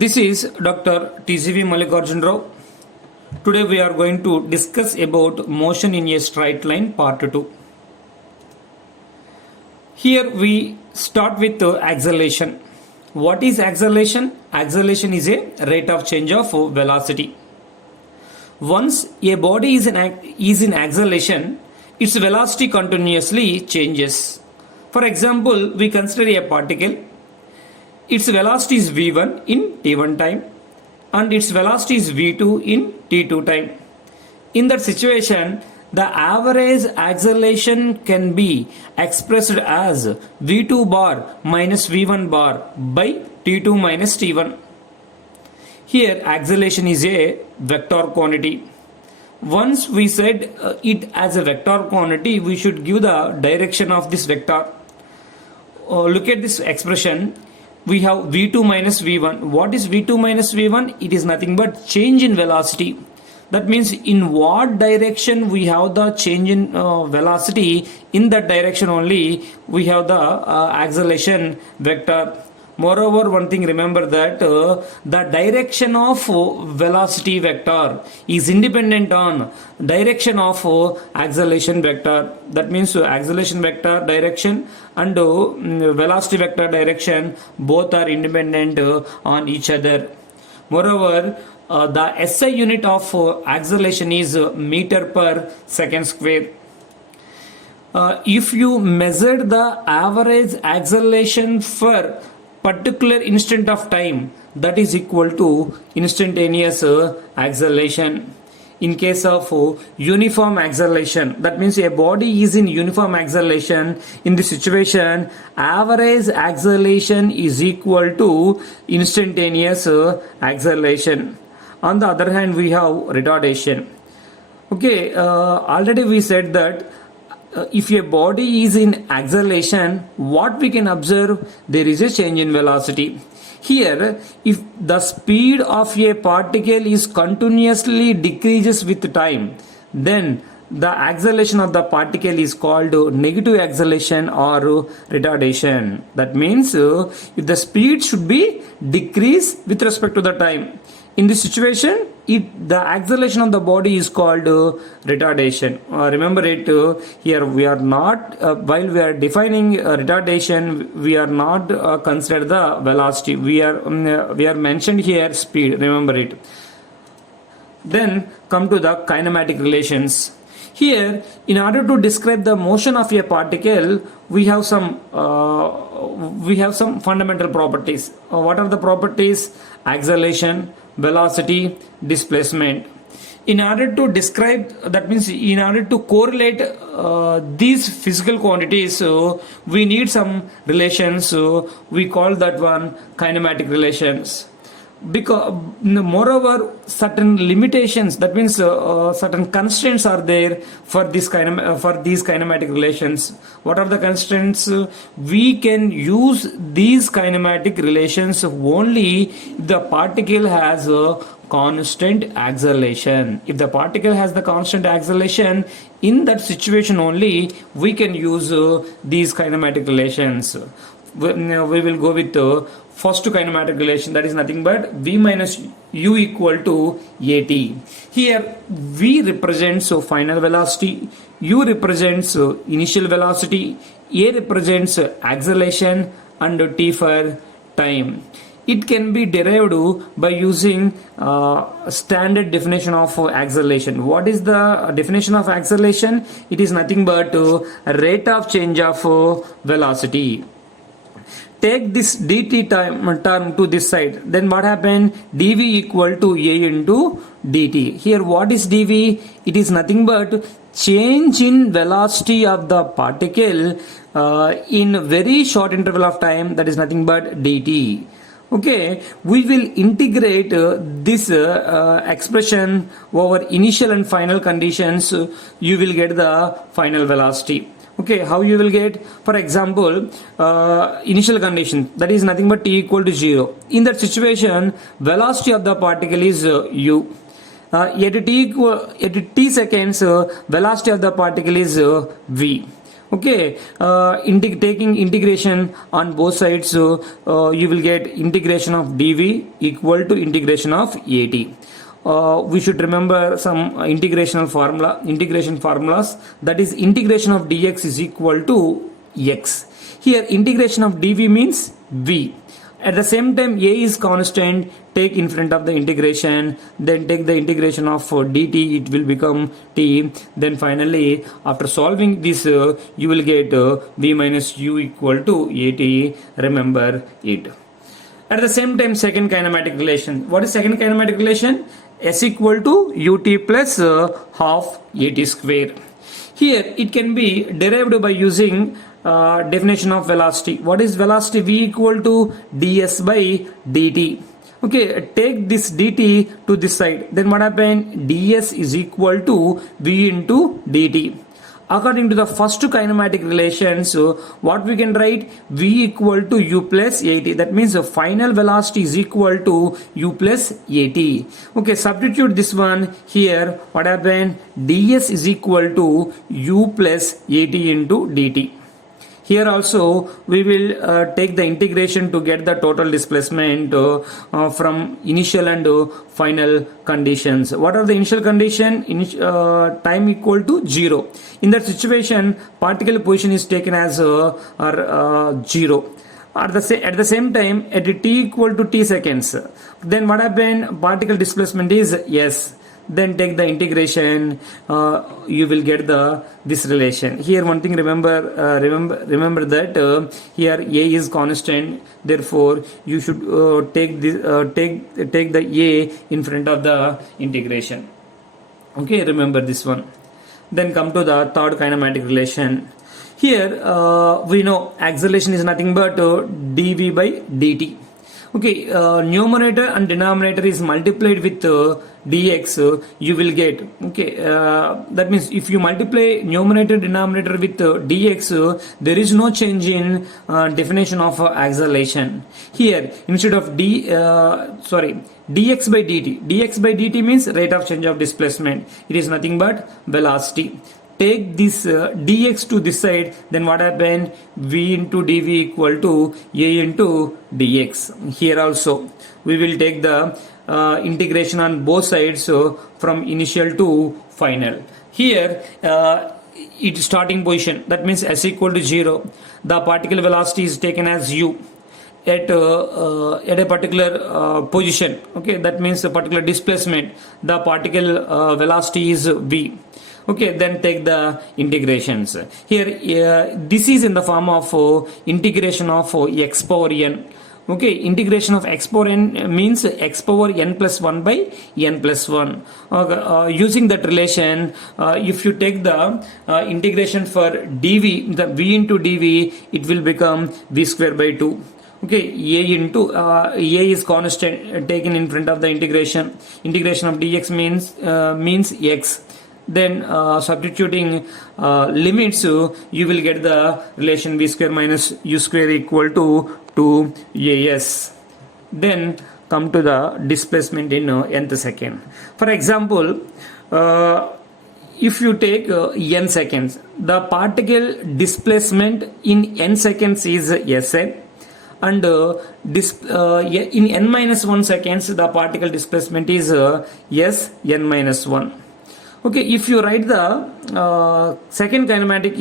This is Dr. TCV Mallikarjun Rao. Today we are going to discuss about motion in a straight line part 2. Here we start with the acceleration. What is acceleration? Acceleration is a rate of change of velocity. Once a body is in acceleration, its velocity continuously changes. For example, we consider a particle. Its velocity is v1 in t1 time and its velocity is v2 in t2 time. In that situation, the average acceleration can be expressed as v2 bar minus v1 bar by t2 minus t1. Here acceleration is a vector quantity. Once we said it as a vector quantity, we should give the direction of this vector. Look at this expression. We have v2 minus v1. What is v2 minus v1? It is nothing but change in velocity. That means in what direction we have the change in velocity, in that direction only we have the acceleration vector. Moreover, one thing remember that the direction of velocity vector is independent on direction of acceleration vector. That means acceleration vector direction and velocity vector direction both are independent on each other. Moreover, the SI unit of acceleration is meter per second square. If you measure the average acceleration for particular instant of time, that is equal to instantaneous acceleration. In case of uniform acceleration, that means a body is in uniform acceleration. In this situation, average acceleration is equal to instantaneous acceleration. On the other hand, we have retardation. Okay, already we said that if a body is in acceleration, what we can observe, there is a change in velocity. Here, if the speed of a particle is continuously decreases with time, then the acceleration of the particle is called negative acceleration or retardation. That means if the speed should be decrease with respect to the time. In this situation, the acceleration of the body is called retardation. Remember it, here we are not, while we are defining retardation, we are not consider the velocity. We are mentioned here speed, remember it. Then come to the kinematic relations. Here, in order to describe the motion of a particle, we have some fundamental properties. What are the properties? Acceleration, velocity, displacement. In order to describe, that means in order to correlate these physical quantities, we need some relations. We call that one kinematic relations. Because moreover, certain limitations, that means certain constraints are there for these kinematic relations. What are the constraints? We can use these kinematic relations only if the particle has a constant acceleration. If the particle has the constant acceleration, in that situation only we can use these kinematic relations. We will go with the first kinematic relation, that is nothing but v minus u equal to at. Here v represents final velocity, u represents initial velocity, a represents acceleration, and t for time. It can be derived by using standard definition of acceleration. What is the definition of acceleration? It is nothing but rate of change of velocity. Take this dt term to this side, then what happened? Dv equal to a into dt. Here what is dv? It is nothing but change in velocity of the particle in very short interval of time, that is nothing but dt. Okay, we will integrate this expression over initial and final conditions. You will get the final velocity. Okay, how you will get? For example, initial condition, that is nothing but t equal to 0. In that situation, velocity of the particle is u. At t seconds, velocity of the particle is v. Okay, taking integration on both sides, so you will get integration of dv equal to integration of at. We should remember some integration formulas, that is integration of dx is equal to x. Here integration of dv means v. At the same time a is constant, take in front of the integration, then take the integration of dt, it will become t. Then finally after solving this you will get v minus u equal to at. Remember it. At the same time second kinematic relation. What is second kinematic relation? S equal to ut plus half at square. Here it can be derived by using definition of velocity. What is velocity? V equal to ds by dt. Okay, take this dt to this side, then what happen? ds is equal to v into dt. According to the first kinematic relation, so what we can write? V equal to u plus at. That means the final velocity is equal to u plus at. Okay, substitute this one here. What happened? ds is equal to u plus at into dt. Here also we will take the integration to get the total displacement from initial and final conditions. What are the initial condition? Time equal to 0. In that situation, particle position is taken as 0. At the same time, at t equal to t seconds, then what happened? Particle displacement is s. Then take the integration, you will get this relation. Here one thing remember that here a is constant, therefore you should take the a in front of the integration. Okay, remember this one. Then come to the third kinematic relation. Here we know acceleration is nothing but dv by dt. Okay, numerator and denominator is multiplied with dx, you will get. Okay, that means if you multiply numerator denominator with dx, there is no change in definition of acceleration. Here instead of dx by dt means rate of change of displacement. It is nothing but velocity. Take this dx to this side, then what happened? V into dv equal to a into dx. Here also we will take the integration on both sides, so from initial to final. Here its starting position, that means s equal to 0. The particle velocity is taken as u at a particular position. Okay, that means a particular displacement. The particle velocity is v. Okay, then take the integrations. Here this is in the form of integration of x power n. Okay, integration of x power n means x power n plus 1 by n plus 1. Using that relation, if you take the integration for dv, the v into dv, it will become v square by 2. Okay, a into a is constant taken in front of the integration. Integration of dx means x. Then substituting limits, you will get the relation v square minus u square equal to 2as. Then come to the displacement in nth second. For example, if you take n seconds, the particle displacement in n seconds is Sn, and in n minus 1 seconds the particle displacement is Sn minus 1. Okay, if you write the second kinematic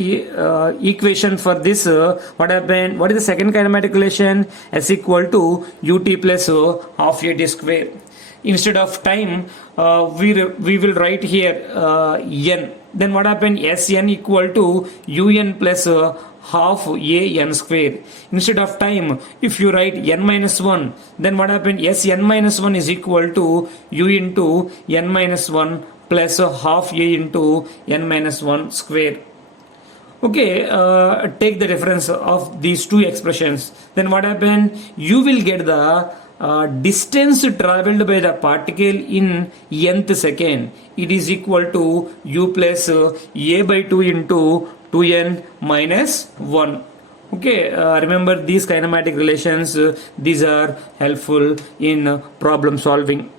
equation for this, what happened? What is the second kinematic relation? S equal to ut plus half at square. Instead of time, we will write here n. Then what happened? Sn equal to un plus half a n square. Instead of time, if you write n minus 1, then what happened? Sn minus 1 is equal to u into n minus 1 plus half a into n minus 1 square. Okay, take the difference of these two expressions. Then what happened? You will get the distance traveled by the particle in nth second. It is equal to u plus a by 2 into 2n minus 1. Okay, remember these kinematic relations. These are helpful in problem solving.